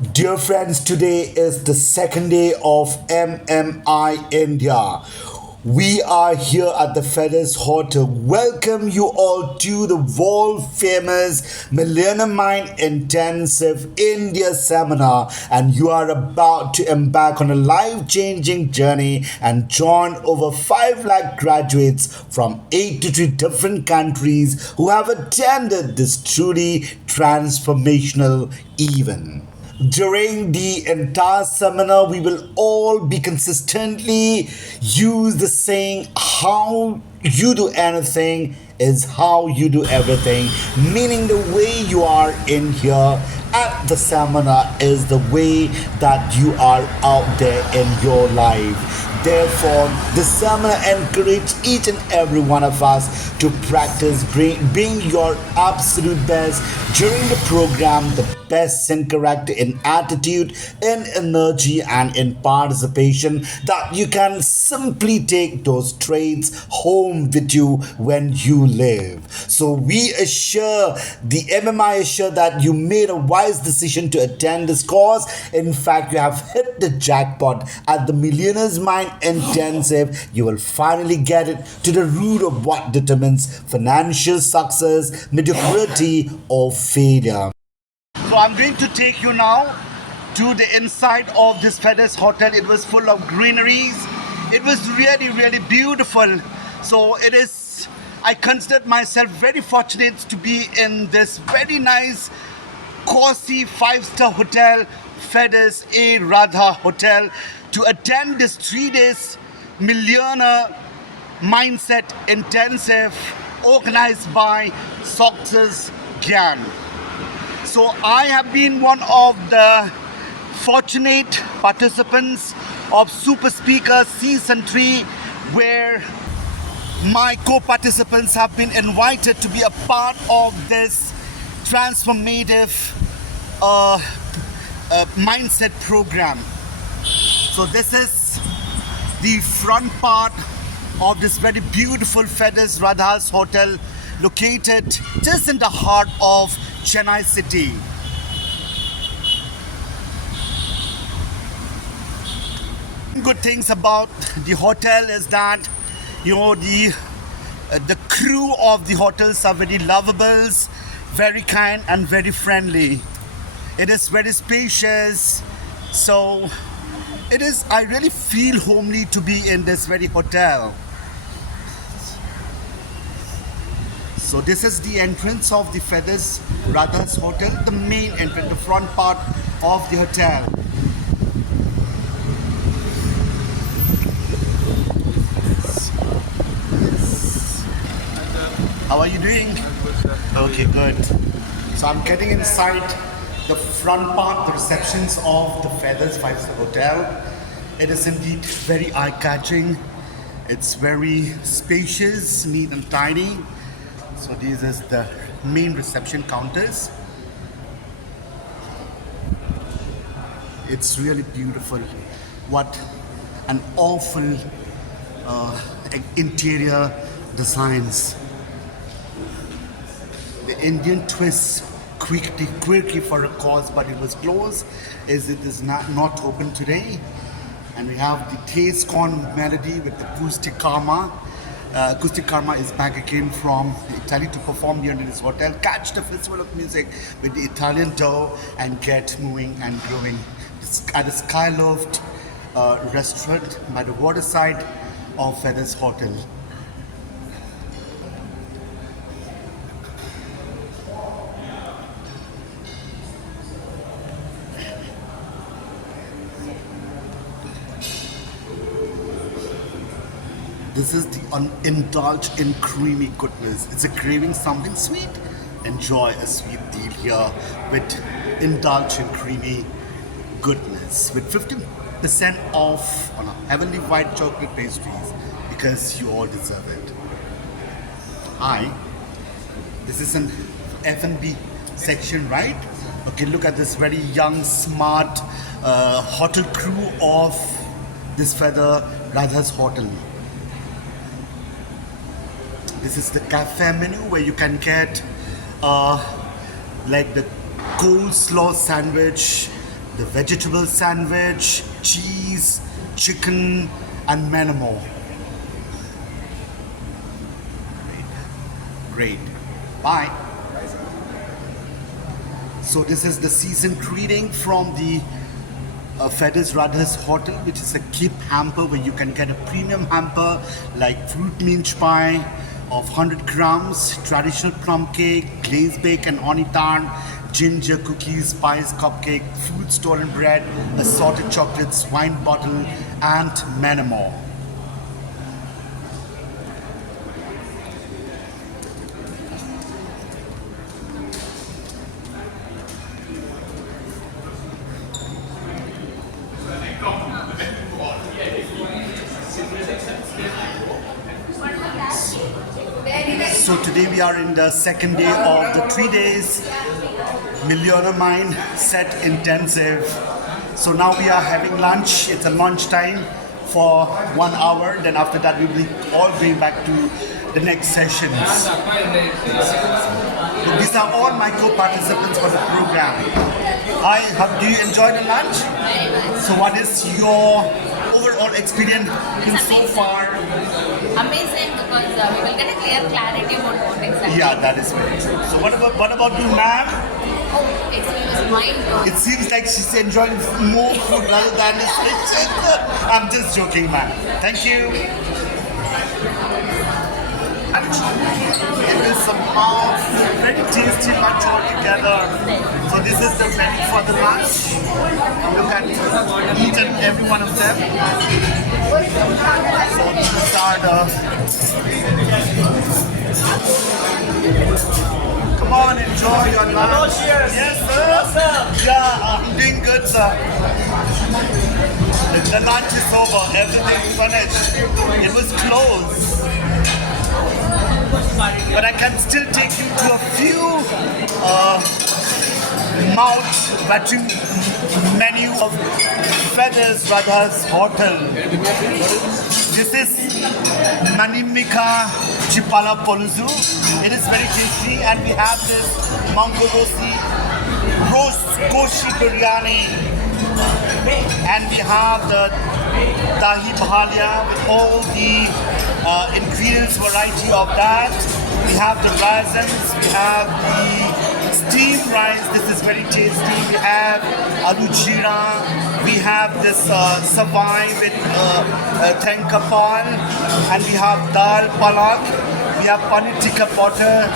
Dear friends, today is the second day of MMI India. We are here at the Feathers Hotel. Welcome you all to the world famous Millionaire Mind Intensive India seminar, and you are about to embark on a life changing journey and join over 5 lakh graduates from 83 different countries who have attended this truly transformational event. During the entire seminar, we will all be consistently use the saying, how you do anything is how you do everything, meaning the way you are in here at the seminar is the way that you are out there in your life. Therefore, the seminar encourages each and every one of us to practice being your absolute best during the program, the best in character, in attitude, in energy, and in participation, that you can simply take those traits home with you when you live. So we assure the MMI assure that you made a wise decision to attend this course. In fact, you have hit the jackpot at the Millionaire's Mind Intensive. You will finally get it to the root of what determines financial success, mediocrity, or failure. So I'm going to take you now to the inside of this Feathers Hotel. It was full of greeneries. It was really beautiful. So it is, I considered myself very fortunate to be in this very nice, cozy 5-star hotel, Feathers A Radha Hotel, to attend this 3 days Millionaire Mindset Intensive organized by Success Gyan. So I have been one of the fortunate participants of Super Speaker Season 3, where my co-participants have been invited to be a part of this transformative mindset program. So this is the front part of this very beautiful Feathers Radha's Hotel, located just in the heart of Chennai city. Good things about the hotel is that the crew of the hotels are very lovable, very kind, and very friendly. It is very spacious, so it is. I really feel homely to be in this very hotel. So this is the entrance of the Feathers Radha's Hotel, the main entrance, the front part of the hotel. How are you doing? Okay, good. So I'm getting inside the front part, the receptions of the Feathers 5-star Hotel. It is indeed very eye-catching. It's very spacious, neat and tidy. So these is the main reception counters. It's really beautiful. What an awful interior designs. The Indian twist, quirky for a cause, but it was closed, as it is not open today. And we have the Taste Con melody with the acoustic karma. Acoustic Karma is back again from Italy to perform here in this hotel. Catch the festival of music with the Italian duo and get moving and growing at the Skyloft restaurant by the waterside of Feathers Hotel. This is the indulge in creamy goodness. It's a craving something sweet. Enjoy a sweet deal here with indulge in creamy goodness with 50% off on a heavenly white chocolate pastries, because you all deserve it. Hi, this is an F&B section, right? Okay, look at this very young, smart hotel crew of this Feather Radha's Hotel. This is the cafe menu where you can get like the coleslaw sandwich the vegetable sandwich, cheese, chicken, and many more. Great. Bye. So this is the seasoned greeting from the Feathers Radha's Hotel, which is a gift hamper where you can get a premium hamper like fruit mince pie of 100 grams, traditional plum cake, glazed bake and honey tart, ginger cookies, spice cupcake, fruit stolen bread, assorted chocolates, wine bottle, and many more. So today we are in the second day of the 3 days Millionaire Mind Set Intensive. So now we are having lunch. It's a lunch time for 1 hour. Then after that we will be all going back to the next sessions. So these are all my co-participants for the program. Hi, do you enjoy the lunch? Very much. So what is your overall experience so far? Amazing, because we will get a clear clarity about what exactly. Yeah, that is very true. So what about you, ma'am? Oh, experience mind. It seems like she's enjoying more food rather than the session. I'm just joking, ma'am. Thank you. It is somehow very tasty lunch altogether. So this is the menu for the lunch. Look at each and every one of them. So these are the... Come on, enjoy your lunch. Yes, sir. Yeah, I'm doing good, sir. The lunch is over. Everything finished. It was closed. But I can still take you to a few mouth-watering menu of Feathers Radha's Hotel. This is Manimika Chipala Poluzu. It is very tasty, and we have this mango roast goshi biryani, and we have the dahi bhalia with all the ingredients variety of that. We have the raisins, we have the steamed rice, this is very tasty. We have aloo jeera, we have this savai with tenka pal, and we have dal palak, we have paneer tikka butter,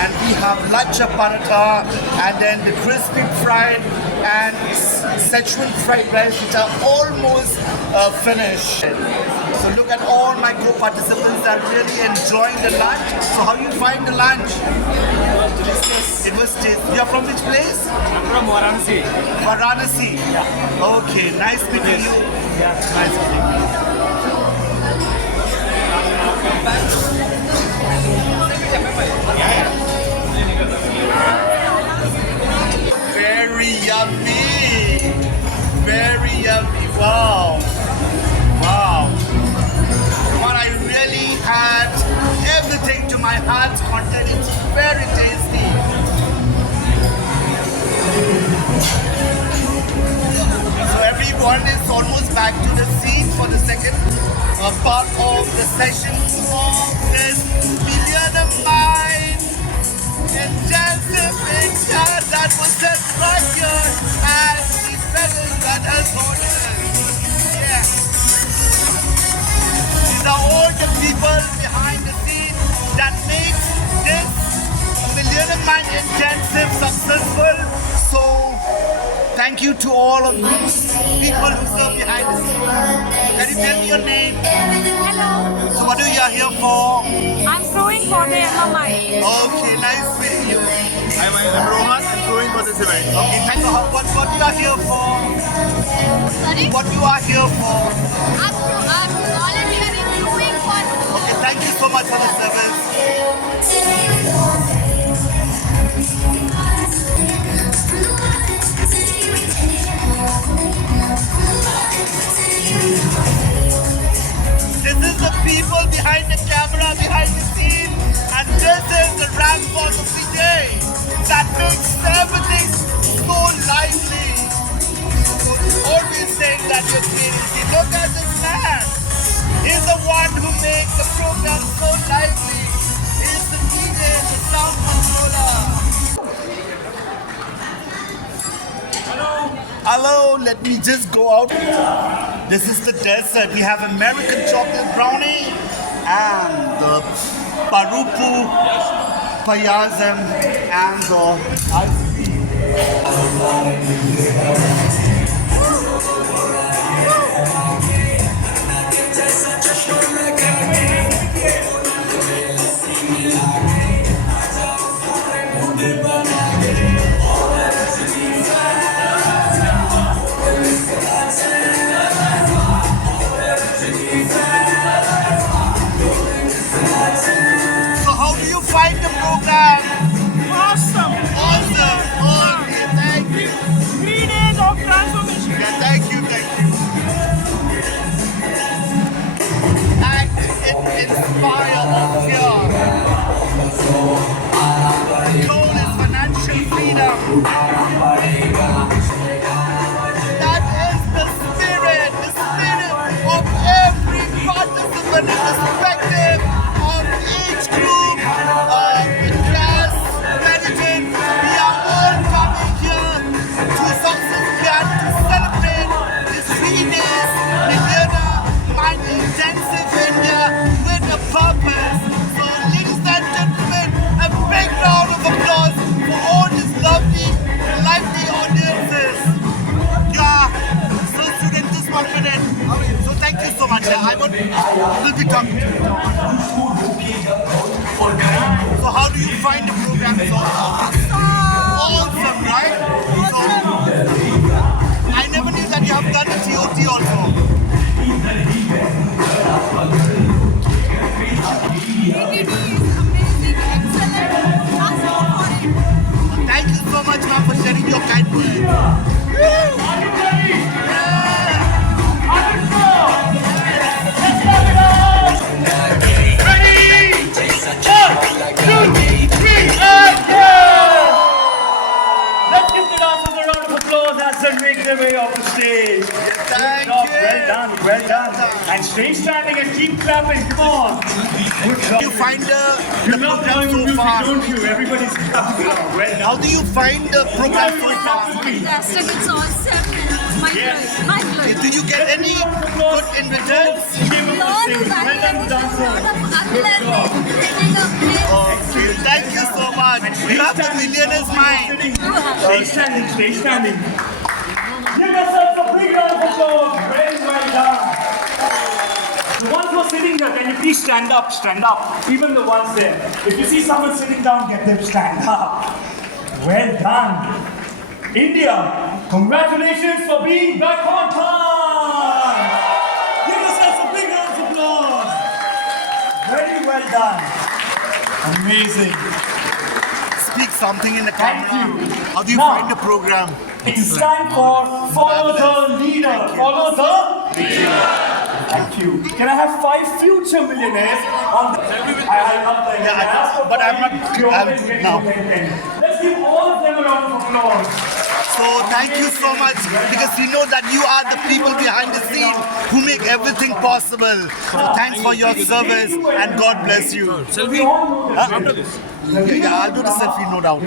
and we have lacha paratha, and then the crispy fried and Szechuan fried rice, which are almost finished. So look at all my co-participants that are really enjoying the lunch. So how you find the lunch? It was tasty. You're from which place? I'm from Varanasi. Varanasi? Yeah. Okay, nice meeting you. Yeah. Nice meeting you. Very yummy. Very yummy. Wow. Wow. But I really had everything to my heart's content. It's very tasty. So everyone is almost back to the scene for the second part of the session of this Millionaire Mind Intensive India that was set right here at the Feathers Radha's Hotel. Yeah. These are all the people behind the scenes that makes this Millionaire Mind Intensive successful. So thank you to all of you people who serve behind the scenes. Can you tell me your name? Hello. So what are you here for? I'm throwing for the MMI. Okay, nice meeting you. I'm Rohan. I'm going for this event. Okay, thank you. What you are here for? Sorry? What you are here for? I'm volunteering, throwing for. Okay, thank you so much for the service. This is the people behind the camera, behind the scene, and this is the rampart of the day that makes everything so lively. program so lively is the DJ, the sound controller. Hello, let me just go out. This is the dessert. We have American chocolate brownie and the parupu, payasam, and the ice So how do you find the program? Awesome. Awesome. Okay, thank you. 3 days of transformation. Yeah, thank you, thank you. And it inspires us here. Goal is financial freedom. That is the spirit of every participant irrespective of each group, class, religion. We are all coming here to success here to celebrate these 3 days Millionaire Mind Intensive India with a purpose. So ladies and gentlemen, a big round of applause for all these lovely, lively audiences. Yeah, so student is confident. So thank you so much. I will be coming. So how do you find the program? So awesome, right? So, I never knew that you have done the TOT also. Thank you so much, ma'am, for sharing your kind words. Let's give the dancers a round of applause as they make their way off the stage. Thank Good job. you. Well done, well done. And stay standing and keep clapping. Come on. Good job. You find the You love program the so music, far? don't you? Everybody's clapping along. Well done. How do you find the program so far? Fantastic, it's awesome. It's my Yes. good. My good. Did you get any good in return? Lot of valuable, lot of unlearning, taking a big Thank you so much. You have the millionaire's mind. Stay standing, stay standing. Give yourselves a big round of applause. Very well done. The ones who are sitting there, can you please stand up, stand up. Even the ones there. If you see someone sitting down, get them stand up. Well done. India, congratulations for being back on time. Give yourselves a big round of applause. Very well done. Amazing. Speak something in the Thank camera. you. How do you Now- find the program? It's time for Follow the Leader. Follow the Leader. Thank you. Can I have 5 future millionaires on the... I love that. Yeah, I asked for but I'm 5, not- you I'm- always get now. 10. Let's give all of them a round of applause. So thank you so much because we know that you are the people behind the scene who make everything possible. So thanks for your service and God bless you. We all know that. After this? Yeah, I'll do the selfie, no doubt.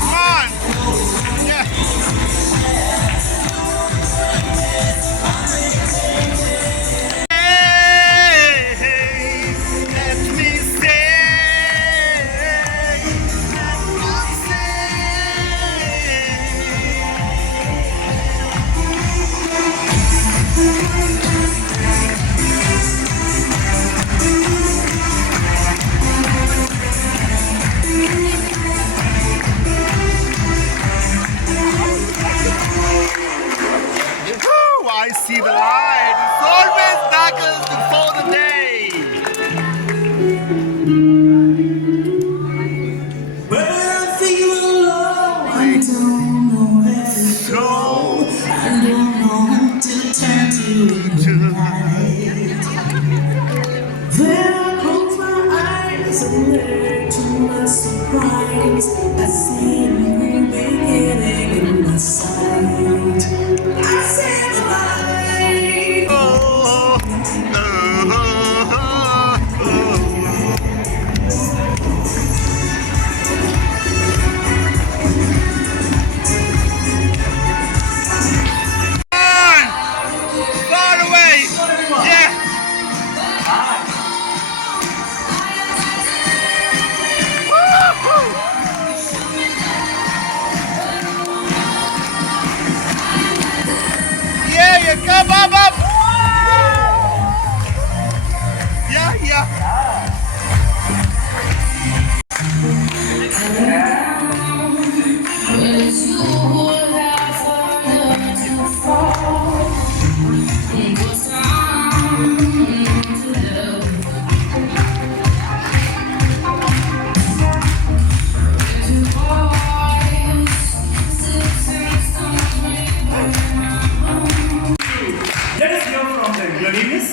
Come on! Yeah. Hey, let me say, Woo, I see the light. It's always darkest before the day. When I feel alone, I don't know where to go. I don't know who to turn to in the night. Then I close my yeah, come up. Yeah, yeah. It's you who have further to fall. What's time to love? Two boys, 6 Let us hear from them. Your name is?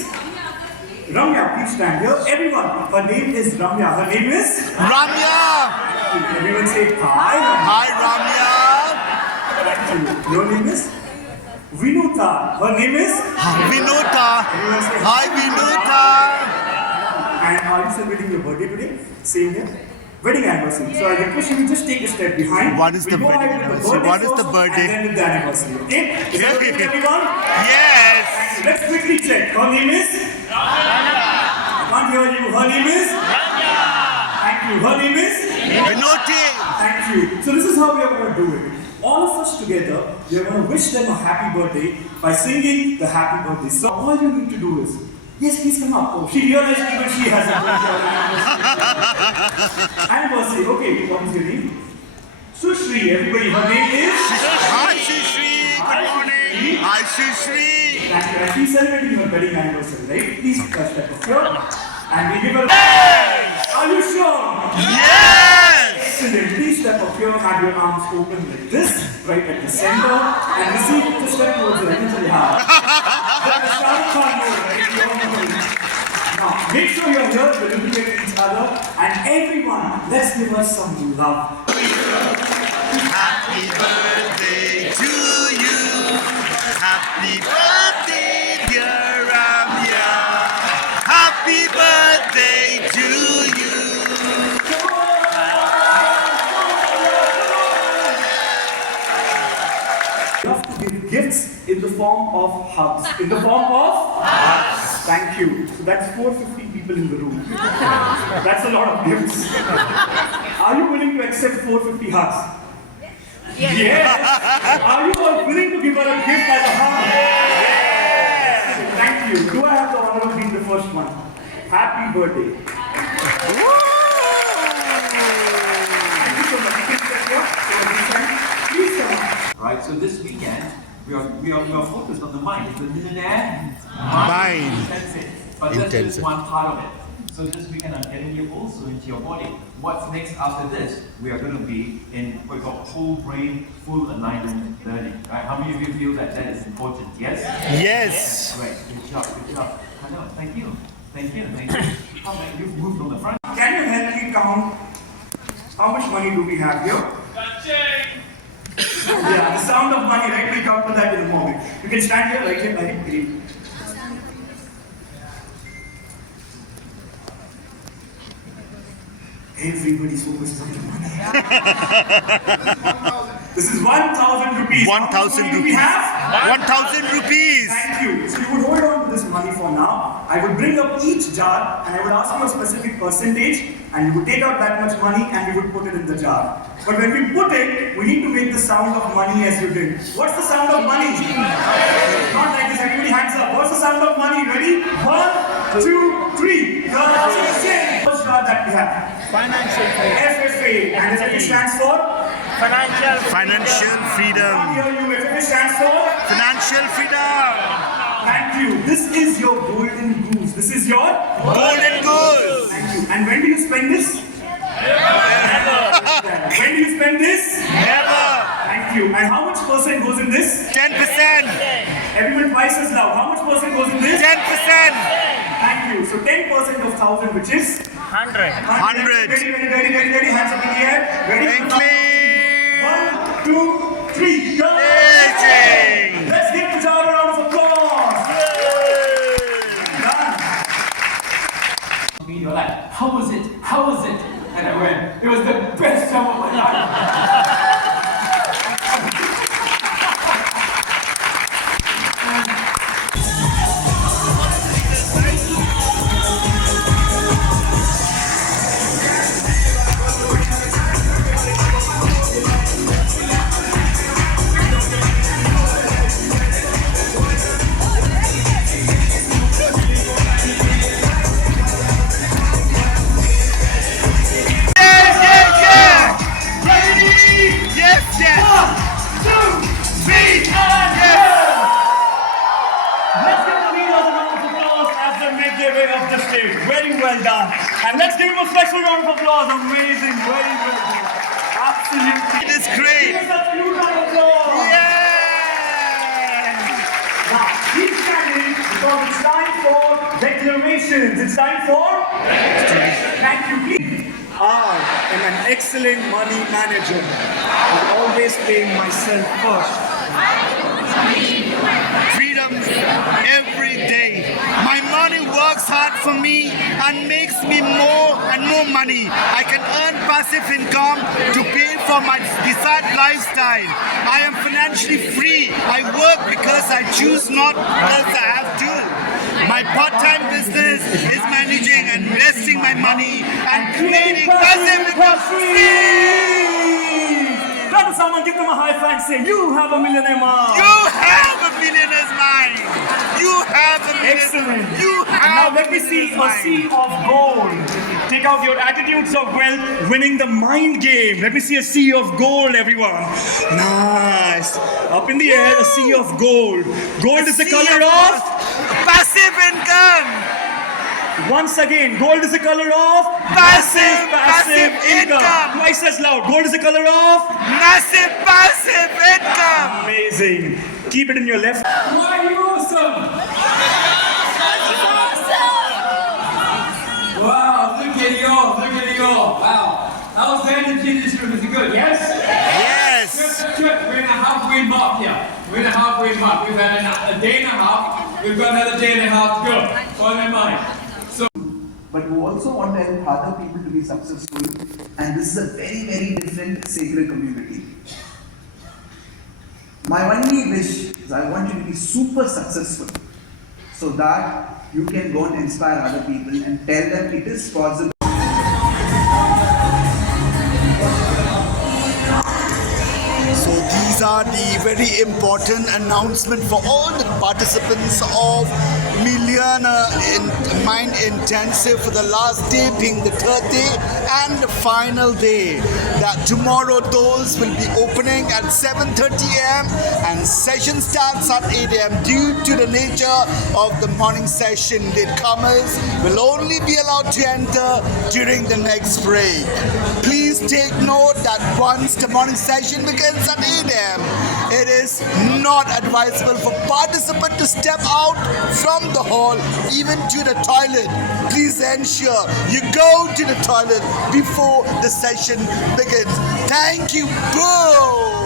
Ramya, please stand here. Everyone, her name is Ramya. Her name is? Ramya. Everyone say hi. Hi, Ramya. Thank you. Your name is? Vinuta. Her name is? Vinuta. Everyone say Hi, Vinuta. And are you celebrating your birthday today? Same here. Wedding anniversary. So I request you to just take a step behind. What is the We'll go wedding ahead with the anniversary? What is the first birthday? And then with the anniversary. Okay? Is that okay with everyone? Yes. Let's quickly check. Her name is? I can't hear you. Her name is? Thank you. Her name is? Vinoti. Thank you. So this is how we are going to do it. All of us together, we are going to wish them a happy birthday by singing the happy birthday song. All you need to do is, yes, please come up. Oh, she realized even she has a birthday anniversary. Okay, what is your name? Sushri. Everybody, her name is? Hi, Shishri. Good morning. Hi, Shishri. Thank you. And she's celebrating her wedding anniversary, right? Please step up here. And we give her a... Are you sure? Yes. Excellent. Please step up here, have your arms open like this, right at the center, and receive the step towards the right. Now, make sure you're here, we're looking at each other, and everyone, let's give us some love. Happy birthday to you. Happy birthday, dear Ramya. Happy birthday to you. You have to give gifts in the form of hugs. In the form of hugs. Thank you. So that's 450 people in the room. That's a lot of gifts. Are you willing to accept 450 hugs? Yes. Are you all willing to give her a gift as a hug? Yes. Thank you. Do I have the honor of being the first one? Happy birthday. Thank you so much. You can step here. Please come on. Right, so this weekend we are focused on the mind. It's the Millionaire Mind. Intensive. But that's just Intensive. one part of it. So this weekend I'm getting you also into your body. What's next after this? We are going to be in what we call whole brain full alignment learning. Right? How many of you feel that that is important? Yes? Yes. Right. Good job. Good job. Hello. Thank you. Thank you. Thank you. Come on, you've moved on the front. Can you help me count how much money do we have here? Yeah, the sound of money, right? We'll come to that in a moment. You can stand here, right here, right? Great. Everybody's focused on the money. This is 1,000 rupees. 1,000 Do we rupees. have? 1,000 rupees. Thank you. So you would hold on to this money for now. I would bring up each jar and I would ask you a specific percentage and you would take out that much money and you would put it in the jar. But when we put it, we need to make the sound of money as you did. What's the sound of money? Not like this, everybody hands up. What's the sound of money? Ready? 1, 2, 3. First jar that we have. Financial FFA. And FFA stands for? Financial I freedom. hear you. FFA stands for? Financial freedom. Thank you. This is your golden goose. This is your? Golden goose. Thank you. And when do you spend this? Never. When do you spend this? Never. Thank you. And how much percent goes in this? 10%. Everyone twice as loud. How much percent goes in this? 10%. Thank you. So 10% of 1,000, which is? 100. 100. Ready. Hands up in the air. Ready? Inkling. 1, 2, 3. Go. Amazing. Let's give the jar a round of applause. Done. You're like, how was it? How was it? And I went, it was the best time of my life. well done. And let's give him a special round of applause. Amazing, very, very good. Absolutely. It is great. Give us a huge round of applause. Yeah. Now, keep standing because it's time for declarations. It's time for... Thank you. Please. I am an excellent money manager. I always pay myself first. Freedom every day. My money works hard for me and makes me more and more money. I can earn passive income to pay for my desired lifestyle. I am financially free. I work because I choose not because I have to. My part-time business is managing and investing my money and creating passive income. Turn to someone, give them a high five, say, you have a millionaire mind. You have a millionaire's mind. You have a millionaire. Excellent. You Now have let me see millionaire's a sea of gold. Take out your attitudes of wealth, winning the mind game. Let me see a sea of gold, everyone. Nice. Up in the air, a sea of gold. Gold is the color of... passive income. Once again, gold is the color of... Passive income. Twice as loud. Gold is the color of... Massive passive income. Amazing. Keep it in your left. Why are you awesome? Wow, look at you all, look at you all. Wow. How's the energy in this room? Is it good? Yes? Yes. Good. We're in a halfway mark here. We're in a halfway mark. We've had a day and a half. We've got another day and a half to go. On my mind. But we also want to help other people to be successful, and this is a very, very different sacred community. My only wish is I want you to be super successful so that you can go and inspire other people and tell them it is possible. So these are the very important announcement for all the participants of Millionaire in Mind Intensive for the last day being the third day and the final day. That tomorrow doors will be opening at 7:30 a.m. and session starts at 8 a.m. Due to the nature of the morning session, latecomers will only be allowed to enter during the next break. Please take note that once the morning session begins at 8 a.m., it is not advisable for participants to step out from the hall, even to the toilet. Please ensure you go to the toilet before the session begins. Thank you. Boom.